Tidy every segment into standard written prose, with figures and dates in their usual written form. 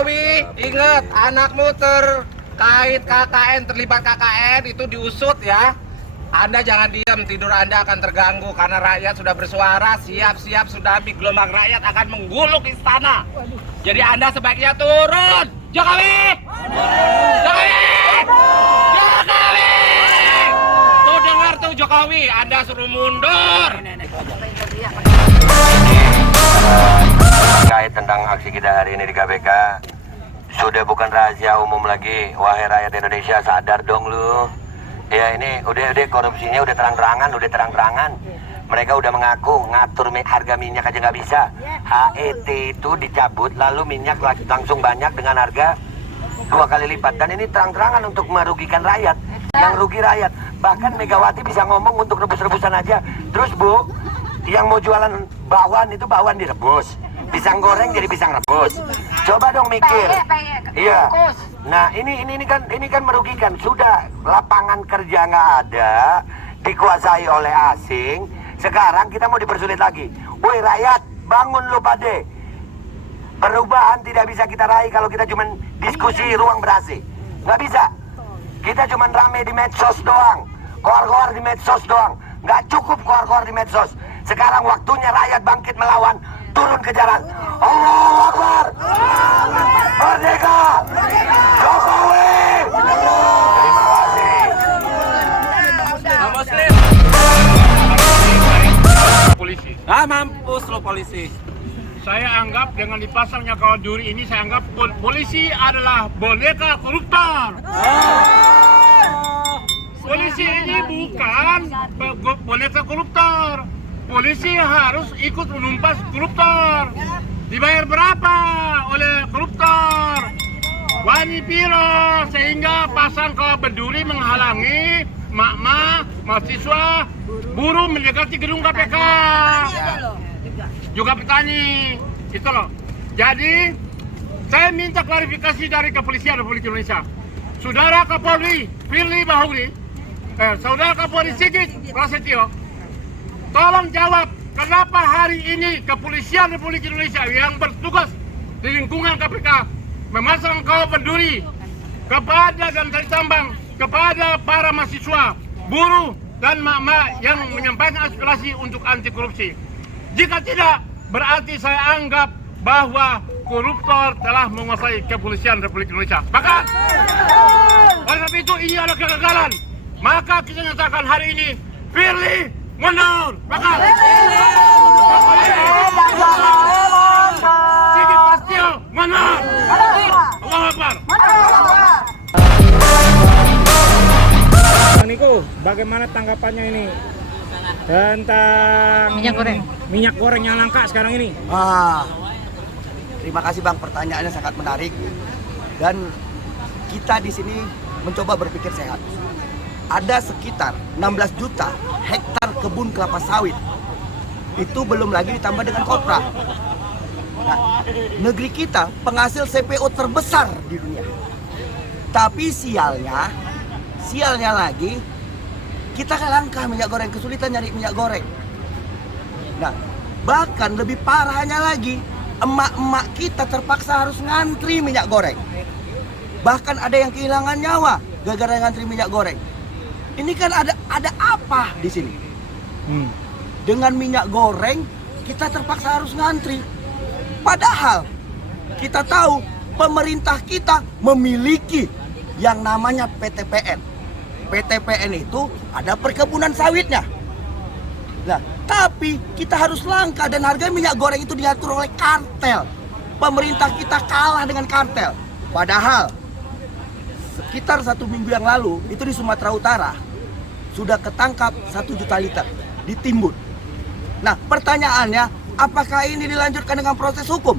Jokowi, ingat anakmu terkait KKN, terlibat KKN itu diusut ya. Anda jangan diam, tidur Anda akan terganggu karena rakyat sudah bersuara, siap-siap tsunami gelombang rakyat akan menggulung istana. Jadi Anda sebaiknya turun. Jokowi! Jokowi! Jokowi! Tuh dengar tuh Jokowi, Anda suruh mundur. Terkait tentang aksi kita hari ini di KPK, sudah bukan rahasia umum lagi. Wahai rakyat Indonesia, sadar dong lu. Ya ini udah korupsinya udah terang-terangan. Mereka udah mengaku ngatur harga minyak aja nggak bisa. HET itu dicabut lalu minyak langsung banyak dengan harga 2 kali lipat. Dan ini terang-terangan untuk merugikan rakyat. Yang rugi rakyat. Bahkan Megawati bisa ngomong untuk rebus-rebusan aja. Terus Bu, yang mau jualan bakwan itu bakwan direbus. Pisang goreng jadi pisang rebus. Coba dong mikir. Iya. Nah ini kan merugikan. Sudah lapangan kerja nggak ada, dikuasai oleh asing. Sekarang kita mau dipersulit lagi. Woi rakyat, bangun lu pade. Perubahan tidak bisa kita raih kalau kita cuma diskusi ruang berasi. Nggak bisa. Kita cuma rame di medsos doang. Koar-koar di medsos doang. Nggak cukup koar-koar di medsos. Sekarang waktunya rakyat bangkit melawan. Turun ke jalan. Allahu Akbar. Merdeka. Jokowi. Terima kasih. Muslim. Polisi. Mampus lo polisi. Saya anggap dengan dipasangnya kawat duri ini, saya anggap polisi adalah boneka koruptor. Polisi ini bukan boneka koruptor. Polisi harus ikut menumpas koruptor. Dibayar berapa oleh koruptor? Wani piro sehingga pasang kawat berduri menghalangi mak-mak, mahasiswa, buruh mendekati gedung KPK. Juga petani, itu loh. Jadi saya minta klarifikasi dari Kepolisian Republik Indonesia. Saudara Kapolri Firly Bahuri, Saudara Kapolri Sigit Prasetyo, tolong jawab kenapa hari ini Kepolisian Republik Indonesia yang bertugas di lingkungan KPK memasang kawat berduri kepada dan dari tambang kepada para mahasiswa, buruh dan mak-mak yang menyampaikan aspirasi untuk anti korupsi. Jika tidak, berarti saya anggap bahwa koruptor telah menguasai Kepolisian Republik Indonesia. Maka, oleh sebab itu ini adalah kegagalan. Maka kita nyatakan hari ini, Firly mundur. Maka, Sigit Prasetyo mundur. Allahu Akbar. Bang Niko, bagaimana tanggapannya ini tentang minyak goreng yang langka sekarang ini? Terima kasih Bang, pertanyaannya sangat menarik dan kita di sini mencoba berpikir sehat. Ada sekitar 16 juta hektar kebun kelapa sawit. Itu belum lagi ditambah dengan kopra. Nah, negeri kita penghasil CPO terbesar di dunia. Tapi sialnya lagi kita langka minyak goreng, kesulitan nyari minyak goreng. Nah, bahkan lebih parahnya lagi, emak-emak kita terpaksa harus ngantri minyak goreng. Bahkan ada yang kehilangan nyawa gara-gara ngantri minyak goreng. Ini kan ada apa di sini? Dengan minyak goreng kita terpaksa harus ngantri. Padahal kita tahu pemerintah kita memiliki yang namanya PTPN. PTPN itu ada perkebunan sawitnya. Nah, tapi kita harus langka dan harga minyak goreng itu diatur oleh kartel. Pemerintah kita kalah dengan kartel. Padahal sekitar 1 minggu yang lalu itu di Sumatera Utara sudah ketangkap 1 juta liter ditimbun. Nah, pertanyaannya, apakah ini dilanjutkan dengan proses hukum?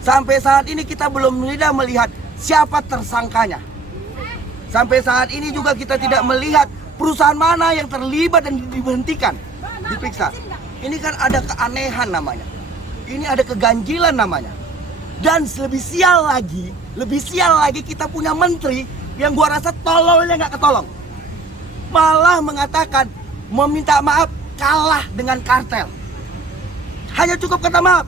Sampai saat ini kita belum melihat siapa tersangkanya. Sampai saat ini juga kita tidak melihat perusahaan mana yang terlibat dan diberhentikan, diperiksa. Ini kan ada keanehan namanya. Ini ada keganjilan namanya. Dan lebih sial lagi kita punya menteri yang gua rasa tololnya nggak ketolong. Malah mengatakan meminta maaf kalah dengan kartel. Hanya cukup kata maaf.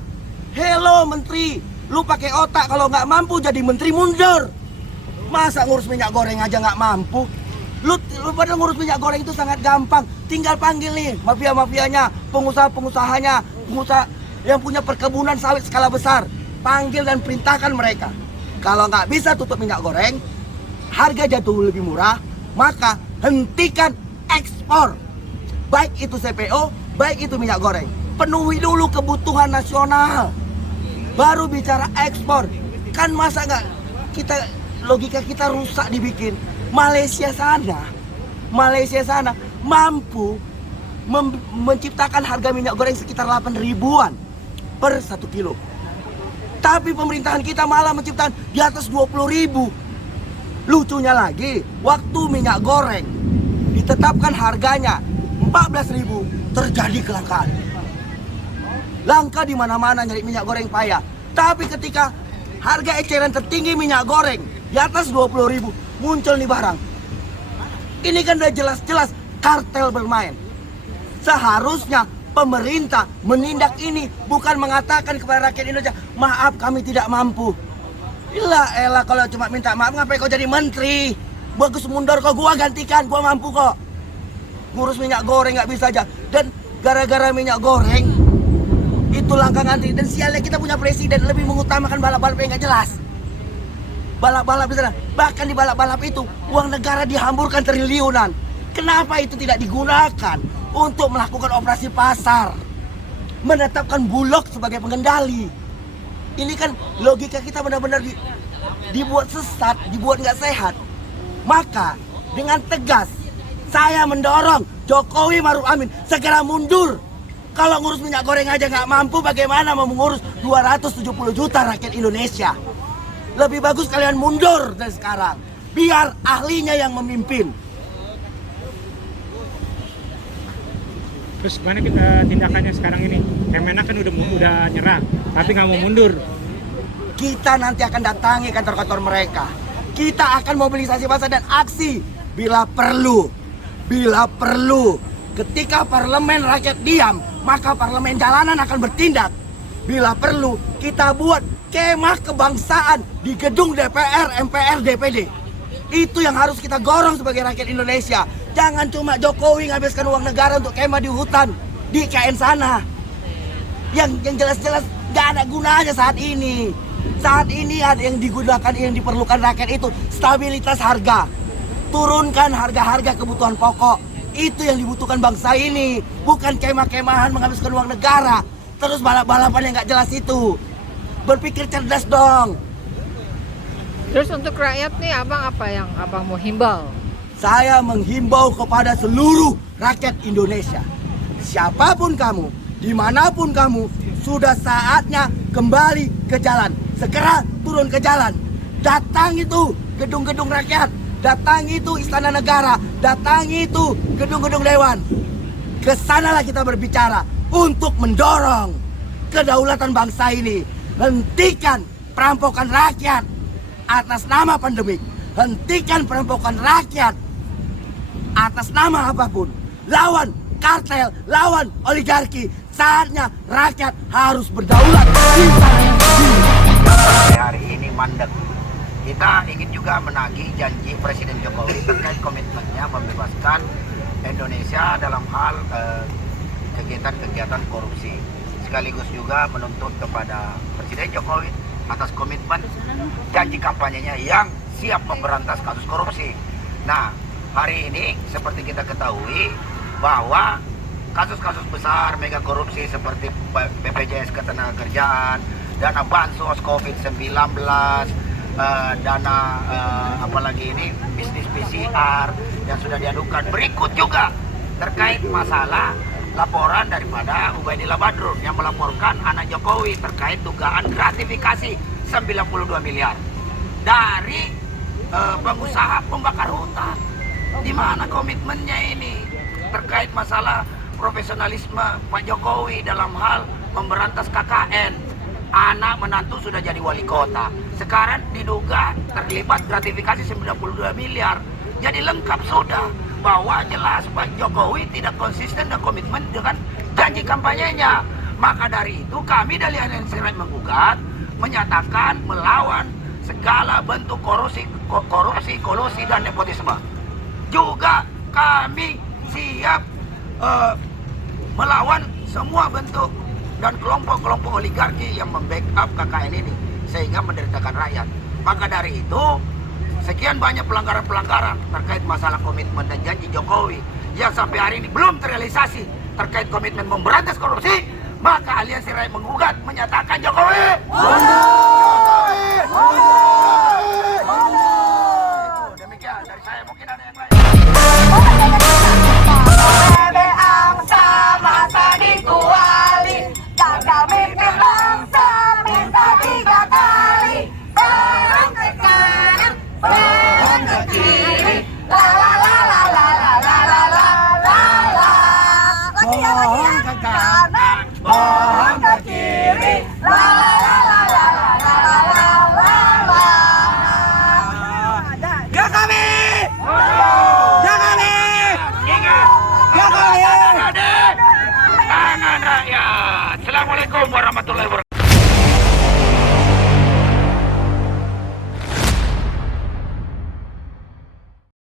Hello menteri, Lu pakai otak, kalau nggak mampu jadi menteri mundur. Masa ngurus minyak goreng aja nggak mampu? Lu padahal ngurus minyak goreng itu sangat gampang. Tinggal panggil nih mafia-mafianya, pengusaha-pengusahanya, pengusaha yang punya perkebunan sawit skala besar. Panggil dan perintahkan mereka. Kalau nggak bisa tutup minyak goreng, harga jatuh lebih murah, maka hentikan ekspor. Baik itu CPO, baik itu minyak goreng. Penuhi dulu kebutuhan nasional. Baru bicara ekspor. Kan masa nggak kita, logika kita rusak dibikin. Malaysia sana mampu menciptakan harga minyak goreng sekitar 8 ribuan per 1 kilo. Tapi pemerintahan kita malah menciptakan di atas 20 ribu. Lucunya lagi, waktu minyak goreng ditetapkan harganya 14 ribu, terjadi kelangkaan. Langka di mana-mana nyari minyak goreng payah. Tapi ketika harga eceran tertinggi minyak goreng di atas 20 ribu, muncul nih barang. Ini kan udah jelas-jelas kartel bermain. Seharusnya pemerintah menindak ini, bukan mengatakan kepada rakyat Indonesia, maaf kami tidak mampu. Elah kalau cuma minta maaf, ngapain kau jadi menteri? Bagus mundur kok, gua gantikan, gua mampu kok. Ngurus minyak goreng nggak bisa aja. Dan gara-gara minyak goreng itu langkah ngantri. Dan sialnya kita punya presiden lebih mengutamakan balap-balap yang nggak jelas. Balap-balap di sana, bahkan di balap-balap itu uang negara dihamburkan triliunan. Kenapa itu tidak digunakan untuk melakukan operasi pasar, menetapkan Bulog sebagai pengendali? Ini kan logika kita benar-benar dibuat sesat, dibuat nggak sehat. Maka dengan tegas saya mendorong Jokowi Maruf Amin segera mundur. Kalau ngurus minyak goreng aja nggak mampu, bagaimana mau mengurus 270 juta rakyat Indonesia? Lebih bagus kalian mundur dari sekarang. Biar ahlinya yang memimpin. Terus gimana kita tindakannya sekarang ini? Kemenak kan udah nyerah, tapi nggak mau mundur. Kita nanti akan datangi kantor-kantor mereka. Kita akan mobilisasi massa dan aksi bila perlu. Bila perlu. Ketika parlemen rakyat diam, maka parlemen jalanan akan bertindak. Bila perlu, kita buat kemah kebangsaan di gedung DPR, MPR, DPD. Itu yang harus kita gorong sebagai rakyat Indonesia. Jangan cuma Jokowi nghabiskan uang negara untuk kemah di hutan, di KN sana. Yang jelas-jelas gak ada gunanya saat ini. Saat ini ada yang digunakan, yang diperlukan rakyat itu stabilitas harga. Turunkan harga-harga kebutuhan pokok. Itu yang dibutuhkan bangsa ini. Bukan kemah-kemahan menghabiskan uang negara. Terus balap-balapan yang gak jelas itu. Berpikir cerdas dong. Terus untuk rakyat nih abang apa yang abang mau himbau? Saya menghimbau kepada seluruh rakyat Indonesia. Siapapun kamu, dimanapun kamu, sudah saatnya kembali ke jalan. Segera turun ke jalan. Datangi itu gedung-gedung rakyat. Datangi itu istana negara. Datangi itu gedung-gedung dewan. Kesanalah kita berbicara untuk mendorong kedaulatan bangsa ini. Hentikan perampokan rakyat atas nama pandemik. Hentikan perampokan rakyat atas nama apapun. Lawan kartel, lawan oligarki. Saatnya rakyat harus berdaulat. Hari ini mandek. Kita ingin juga menagih janji Presiden Jokowi terkait komitmennya membebaskan Indonesia dalam hal kegiatan-kegiatan korupsi. Sekaligus juga menuntut kepada Presiden Jokowi atas komitmen janji kampanyenya yang siap memberantas kasus korupsi. Nah, hari ini seperti kita ketahui bahwa kasus-kasus besar mega korupsi seperti BPJS Ketenagakerjaan, dana bansos COVID-19, dana apalagi ini bisnis PCR yang sudah diadukan. Berikut juga terkait masalah laporan daripada Ubaidillah Badrun yang melaporkan anak Jokowi terkait dugaan gratifikasi 92 miliar dari pengusaha pembakar hutan. Di mana komitmennya ini terkait masalah profesionalisme Pak Jokowi dalam hal memberantas KKN? Anak menantu sudah jadi wali kota. Sekarang diduga terlibat gratifikasi 92 miliar. Jadi lengkap sudah bahwa jelas Pak Jokowi tidak konsisten dan komitmen dengan janji kampanyenya. Maka dari itu kami dari Aliansi Rakyat menggugat menyatakan melawan segala bentuk korupsi, kolusi dan nepotisme. Juga kami siap melawan semua bentuk dan kelompok-kelompok oligarki yang membackup KKN ini sehingga menderitakan rakyat. Maka dari itu, sekian banyak pelanggaran-pelanggaran terkait masalah komitmen dan janji Jokowi yang sampai hari ini belum terrealisasi terkait komitmen memberantas korupsi, maka Aliansi Rakyat menggugat menyatakan Jokowi demikian dari saya, mungkin ada yang lain. Assalamualaikum warahmatullahi wabarakatuh.